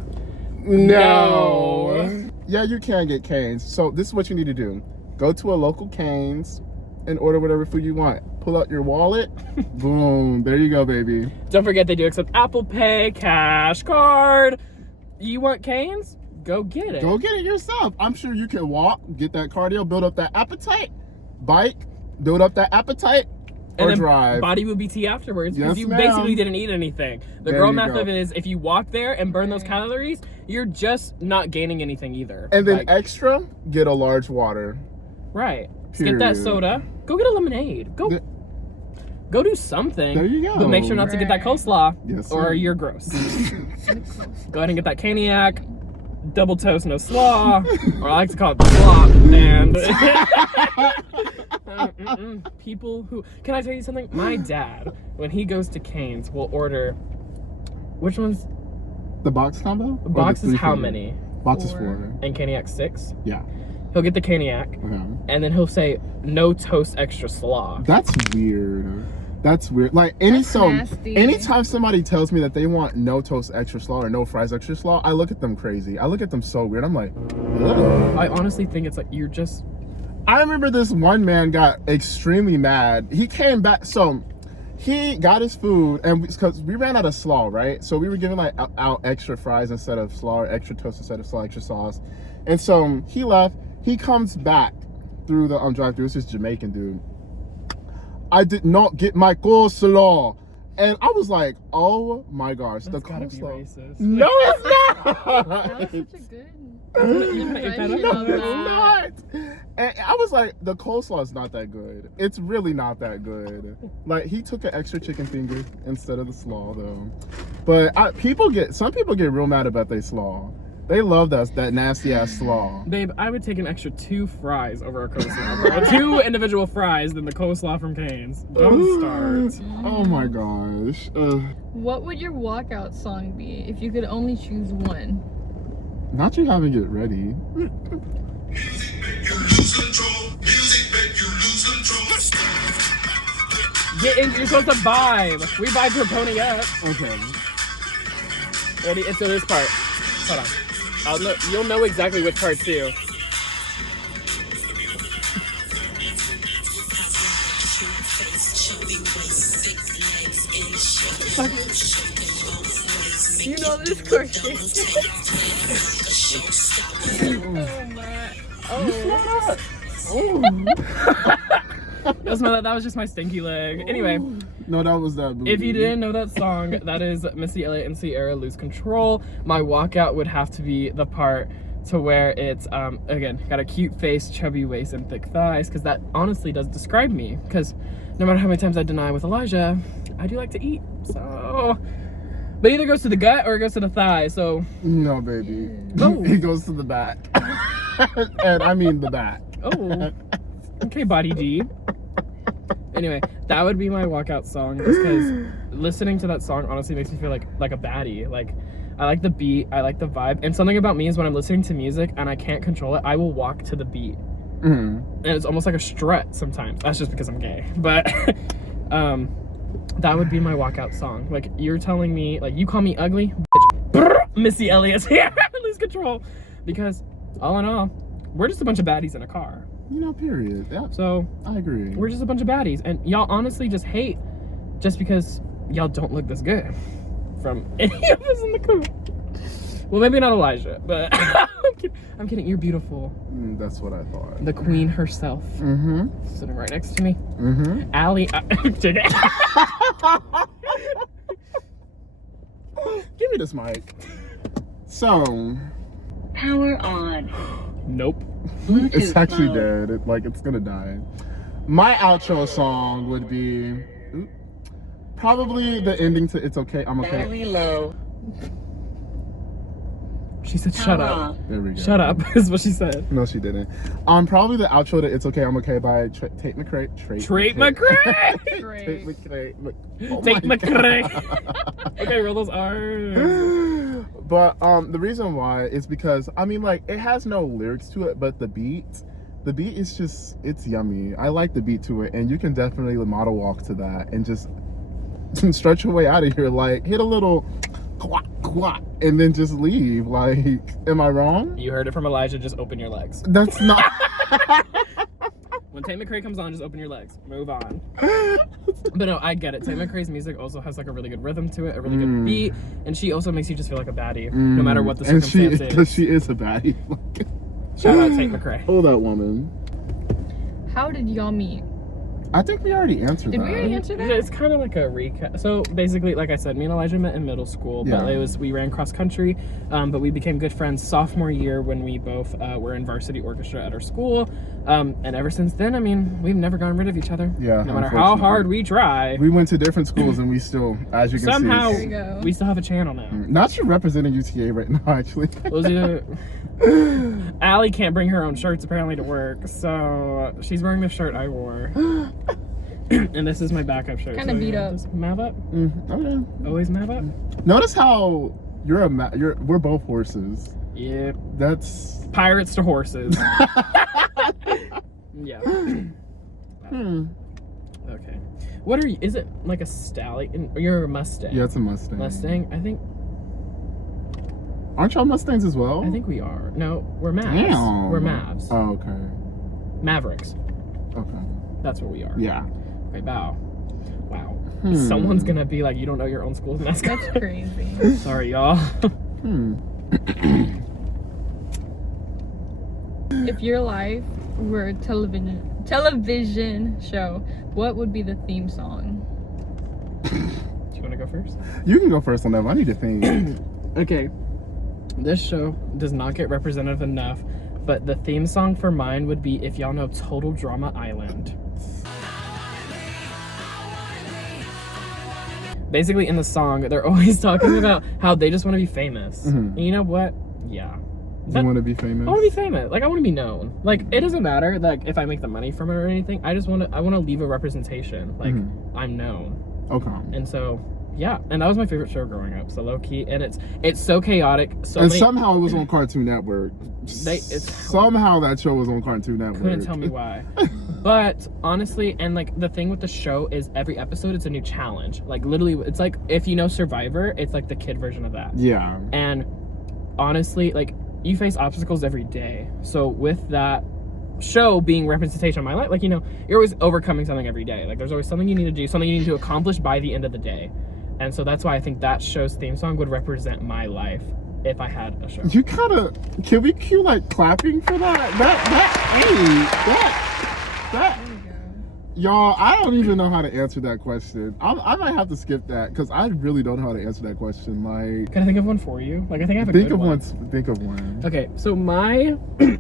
No. Yeah, you can get canes. So this is what you need to do. Go to a local Cane's and order whatever food you want. Pull out your wallet. Boom. There you go, baby. Don't forget they do accept Apple Pay, Cash Card. You want canes? Go get it. Go get it yourself. I'm sure you can walk, get that cardio, build up that appetite, bike, build up that appetite, and or then drive. Body will be T afterwards because Yes, you ma'am. basically didn't eat anything. The There girl you math go. of it is if you walk there and burn those calories, you're just not gaining anything either. And then Like, extra, get a large water. right. Skip that Period. soda. Go get a lemonade. Go. Go do something. There you go. But make sure not to get that coleslaw. Yes, Or sir. you're gross. Go ahead and get that caniac. Double toast, no slaw. Or I like to call it the slop. And people who... Can I tell you something? My dad, when he goes to Cane's, will order... Which one's... The box combo? The box Or is the how 3 finger? many? Box is 4. 4. And caniac 6? Yeah. He'll get the caniac. Okay. And then he'll say, no toast, extra slaw. That's weird. That's weird. Like nasty. anytime somebody tells me that they want no toast extra slaw or no fries extra slaw, I look at them crazy. I look at them so weird. I'm like, ugh. I honestly think it's like, you're just... I remember this one man got extremely mad. He came back, so he got his food, and because we ran out of slaw, right? So we were giving like out extra fries instead of slaw, or extra toast instead of slaw, extra sauce. And so he left. He comes back through the drive-thru. It's this Jamaican dude. I did not get my coleslaw. And I was like, oh my gosh, That's the gotta be coleslaw. racist. No, it's not. That was such a good impression No, of it's that. not. And I was like, the coleslaw is not that good. It's really not that good. Like, he took an extra chicken finger instead of the slaw, though. But some people get real mad about their slaw. They love that nasty ass slaw. Babe, I would take an extra 2 fries over a coleslaw. Bro. 2 individual fries than the coleslaw from Cane's. Don't start. Oh my gosh. What would your walkout song be if you could only choose one? Not you having it ready. Get in, you're supposed to vibe. We vibe to a pony up. Okay. Ready? It's to this part. Hold on. You'll know exactly which part too. You know this chorus. You'll smell that. That was just my stinky leg. Anyway. No, that was that movie. If you didn't know that song, that is Missy Elliott and Sierra, Lose Control. My walkout would have to be the part to where it's, again, got a cute face, chubby waist, and thick thighs, because that honestly does describe me. Because no matter how many times I deny with Elijah, I do like to eat. So, but either goes to the gut or it goes to the thigh. So No, baby. No. He goes to the back. And I mean the back. oh, okay, Body D. Anyway, that would be my walkout song, just because listening to that song honestly makes me feel like a baddie. Like, I like the beat, I like the vibe, and something about me is when I'm listening to music and I can't control it, I will walk to the beat. And it's almost like a strut sometimes. That's just because I'm gay. But that would be my walkout song. Like, you're telling me, like, you call me ugly, bitch, brr, Missy Elliott's here. Lose control. Because all in all, we're just a bunch of baddies in a car. You know, period. Yeah, So I agree. we're just a bunch of baddies, and y'all honestly just hate just because y'all don't look this good from any of us in the crew. Well, maybe not Elijah, but I'm kidding. You're beautiful. That's what I thought. The queen herself, sitting right next to me. Allie, take it. Give me this mic. So, Power on. Nope. it's Bluetooth actually mode. dead. It's gonna die. My outro song would be probably the ending to "It's Okay, I'm Okay." Battery low. She said, "Shut Power up." off. There we go. Shut up is what she said. No, she didn't. Probably the outro to "It's Okay, I'm Okay" by Tate McRae. Tate McRae. Tate Great. McRae. Oh Tate my McRae. God. Okay, roll those R's. But the reason why is because I mean, like, it has no lyrics to it, but the beat is just, it's yummy. I like the beat to it, and you can definitely model walk to that and just stretch your way out of here. Like, hit a little quack quack and then just leave. Like, am I wrong? You heard it from Elijah. Just open your legs. That's not. When Tate McRae comes on, just open your legs. Move on. But no, I get it. Tate McRae's music also has like a really good rhythm to it, a really good beat, and she also makes you just feel like a baddie, no matter what the circumstance because is. she is a baddie. Shout out Tate McRae. Oh, that woman. How did y'all meet? I think we already answered Did that. we already answer that? It's kind of like a recap. So basically, like I said, me and Elijah met in middle school, but Yeah. we ran cross country, but we became good friends sophomore year when we both were in varsity orchestra at our school, and ever since then, I mean, we've never gotten rid of each other. Yeah, no matter how hard we try. We went to different schools and we still, as you can Somehow, There we go. we still have a channel now. Not sure representing UTA right now, actually. Allie can't bring her own shirts apparently to work, so she's wearing the shirt I wore. And this is my backup shirt. Kinda beat up. Just mav up. Okay. Always mav up. Notice how we're both horses. Yeah. That's Pirates to horses. Yeah. Okay. What are you? Is it like a stallion? You're a Mustang. Yeah, it's a Mustang. Mustang. Aren't y'all Mustangs as well? I think we are. No, we're Mavs. Damn. We're Mavs. Oh, okay. Mavericks. Okay. That's what we are. Yeah. Okay. Wow. Someone's gonna be like, you don't know your own school's mascot. That's crazy. Sorry, y'all. If your life were a television show, what would be the theme song? Do you want to go first? You can go first on that one. I need to think. Okay. This show does not get representative enough, but the theme song for mine would be, if y'all know Total Drama Island. Basically, in the song, they're always talking about how they just want to be famous. And you know what? Yeah. You want to be famous? I want to be famous. Like, I want to be known. Like, it doesn't matter, like, if I make the money from it or anything. I want to leave a representation. Like, I'm known. Okay. And so, yeah. And that was my favorite show growing up. So, low-key. And it's so chaotic. Somehow it was on Cartoon Network. Somehow that show was on Cartoon Network. Couldn't tell me why. But honestly, and like the thing with the show is every episode it's a new challenge. Like literally, it's like if you know Survivor, it's like the kid version of that. Yeah. And honestly, like you face obstacles every day. So with that show being representation of my life, like you're always overcoming something every day. Like there's always something you need to do, something you need to accomplish by the end of the day. And so that's why I think that show's theme song would represent my life if I had a show. You can we cue like clapping for that? Y'all, I don't even know how to answer that question. I might have to skip that because I really don't know how to answer that question. Like, can I think of one for you? Like I think I have a think good of one. Think of one. Okay, so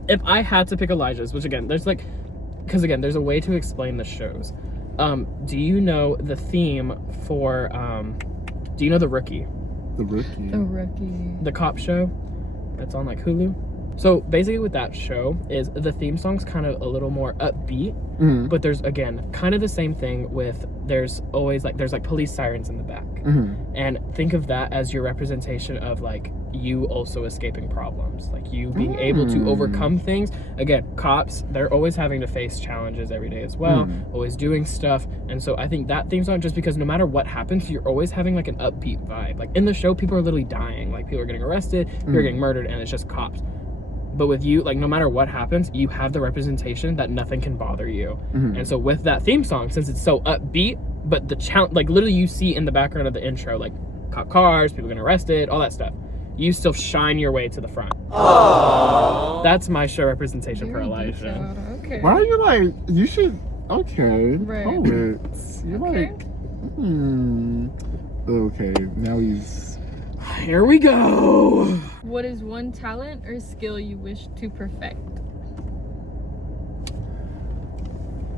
if I had to pick Elijah's, which again, there's a way to explain the shows. Do you know the theme for, do you know The Rookie? The Rookie. The cop show that's on like Hulu. So basically with that show is the theme song's kind of a little more upbeat, but there's again kind of the same thing with there's police sirens in the back. And think of that as your representation of like you also escaping problems, like you being able to overcome things. Again, cops, they're always having to face challenges every day as well, always doing stuff. And so I think that theme song, just because no matter what happens, you're always having like an upbeat vibe. Like in the show, people are literally dying, like people are getting arrested, people are getting murdered, and it's just cops. But with you, like no matter what happens, you have the representation that nothing can bother you. And so with that theme song, since it's so upbeat, but the challenge, like literally you see in the background of the intro, like cop cars, people getting arrested, all that stuff. You still shine your way to the front. Aww. That's my show representation for Elijah. Okay. Why are you like, you should, okay. Right. Poets. You're like, okay, now he's... Here we go. What is one talent or skill you wish to perfect?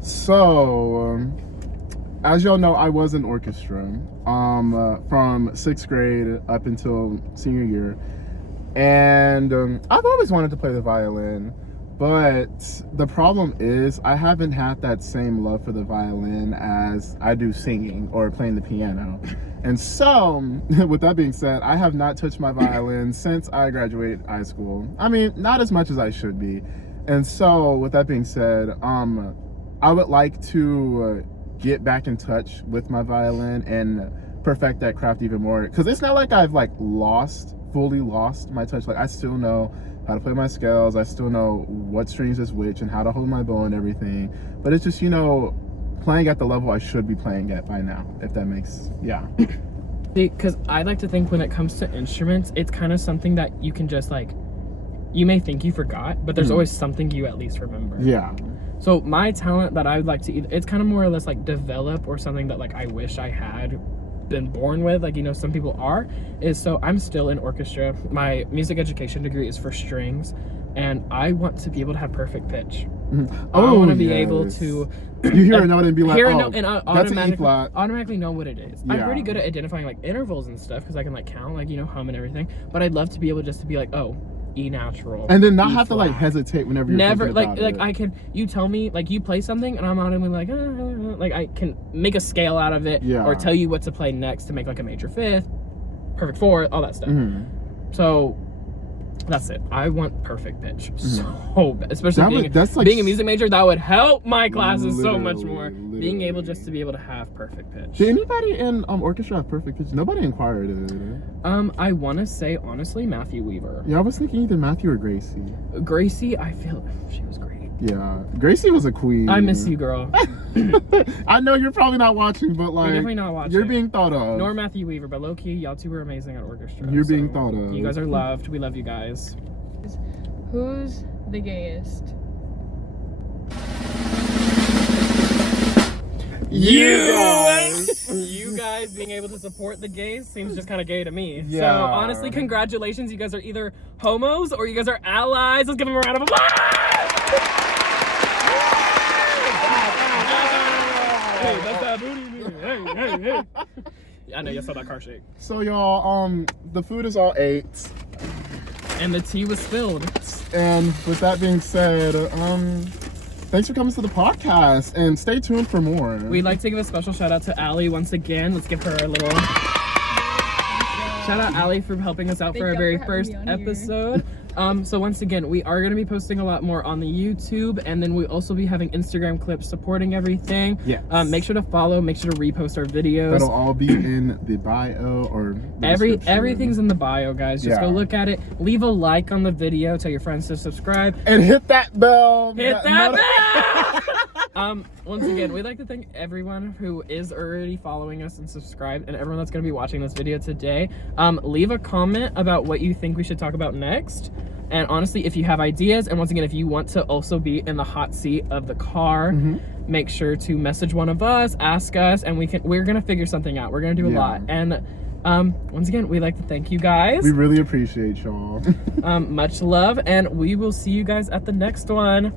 So, as y'all know, I was in orchestra from 6th grade up until senior year. And I've always wanted to play the violin. But the problem is I haven't had that same love for the violin as I do singing or playing the piano. And so, with that being said, I have not touched my violin since I graduated high school. I mean, not as much as I should be. And so, with that being said, I would like to get back in touch with my violin and perfect that craft even more. Because it's not like I've like fully lost my touch. Like I still know how to play my scales. I still know what strings is which and how to hold my bow and everything. But it's just, playing at the level I should be playing at by now, if that makes, Because I like to think when it comes to instruments, it's kind of something that you can just like, you may think you forgot, but there's always something you at least remember. Yeah. So my talent that I would like to either, it's kind of more or less like develop, or something that like I wish I had been born with, like, you know, some people are, is, so I'm still in orchestra. My music education degree is for strings, and I want to be able to have perfect pitch. I want to be able to you hear a note and be like, hear a oh, note and that's an E flat. automatically know what it is. I'm Yeah. pretty good at identifying like intervals and stuff, because I can like count, like, you know, hum and everything, but I'd love to be able just to be like, oh, E natural, And then not E have to like flat. hesitate whenever you're Never thinking like about it. I can, you tell me, like, you play something and I'm automatically like like I can make a scale out of it, Yeah. or tell you what to play next to make like a major fifth, perfect fourth, all that stuff. So that's it. I want perfect pitch so bad. Especially that's like being a music major, that would help my classes so much more. Literally, Being able just to be able to have perfect pitch. Did anybody in orchestra have perfect pitch? Nobody inquired it. I want to say honestly Matthew Weaver. Yeah, I was thinking either Matthew or Gracie. Gracie, I feel she was great. Yeah, Gracie was a queen. I miss you, girl. I know you're probably not watching, but like, You're definitely not watching. you're being thought of. Nor Matthew Weaver, but low key, y'all two were amazing at orchestra. You're being thought of. You guys are loved. We love you guys. Who's the gayest? You guys being able to support the gays seems just kind of gay to me. Yeah. So honestly, congratulations. You guys are either homos or you guys are allies. Let's give them a round of applause. Hey, that's that booty. Hey. I know you saw that car shake. So y'all, the food is all ate, And the tea was spilled. and with that being said, thanks for coming to the podcast, and stay tuned for more. We'd like to give a special shout out to Allie once again. Let's give her a little shout out, Allie, for helping us out for our Thank very y'all for having first me on here. episode. So once again, we are going to be posting a lot more on the YouTube, and then we also be having Instagram clips supporting everything. Yes. Make sure to follow, make sure to repost our videos. That'll all be in the bio or the description. Everything's in the bio, guys. Just go Yeah. look at it. Leave a like on the video. Tell your friends to subscribe. And hit that bell. Hit that bell! Once again, we'd like to thank everyone who is already following us and subscribed, and everyone that's going to be watching this video today. Leave a comment about what you think we should talk about next. And honestly, if you have ideas, and once again, if you want to also be in the hot seat of the car, make sure to message one of us, ask us, and we're going to figure something out. We're going to do a Yeah. lot. And once again, we'd like to thank you guys. We really appreciate y'all. Much love, and we will see you guys at the next one.